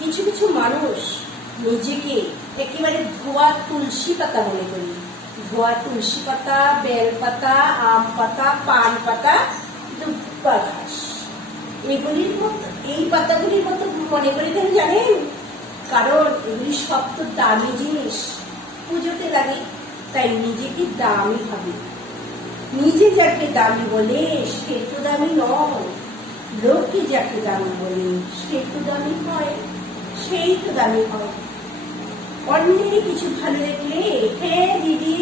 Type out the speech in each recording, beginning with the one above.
কিছু কিছু মানুষ নিজেকে একেবারে ধোয়া তুলসী পাতা মনে করি। ধোয়া তুলসী পাতা, বেল পাতা, আম পাতা, পান পাতা, দুব্বা ঘাস, এগুলির মতো, এই পাতাগুলির মতো মনে করে কেন জানেন? কারণ এগুলি সব তো দামি জিনিস, পুজোতে লাগে, তাই নিজেকে দামি ভাবে। নিজে যাকে দামি বলে সে তো দামি নয়, লোকে যাকে দামি বলে সে তো দামি হয়, সেই তো দামি হয়। অন্যের কিছু ভালো দেখলে হ্যাঁ দিদি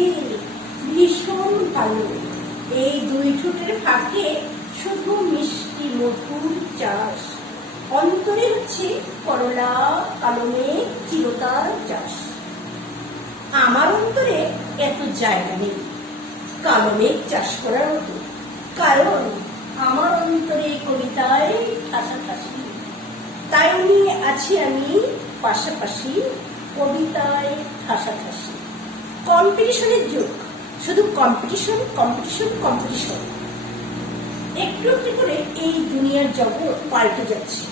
ভীষণ ভালো, এই দুই ঠোঁটের ফাঁকে শুধু মিষ্টি মধুর চাষ, অন্তরে হচ্ছে করলা কালমে চিরতার চাষ। আমার অন্তরে এত জায়গা নেই কালমেঘ চাষ করার মতো, কারণ আমার অন্তরে কবিতায় ঠাসাঠাসি, তাই নিয়ে আছি আমি পাশাপাশি কবিতায় ঠাসাঠাসি। কম্পিটিশনের যুগ, শুধু কম্পিটিশন কম্পিটিশন কম্পিটিশন। একটু একটু করে এই দুনিয়ার জগৎ পাল্টে যাচ্ছে,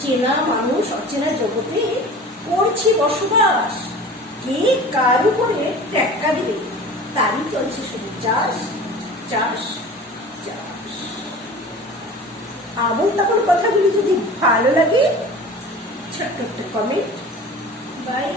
চেনা মানুষ অচেনা জগতে করছে বসবাস, কে কার উপরে টেক্কা দেবে তারই চলছে শুধু চাষ চাষ চাষ। আমল তামল কথাগুলি যদি ভালো লাগে ছোট্ট একটা কমেন্ট, বাই।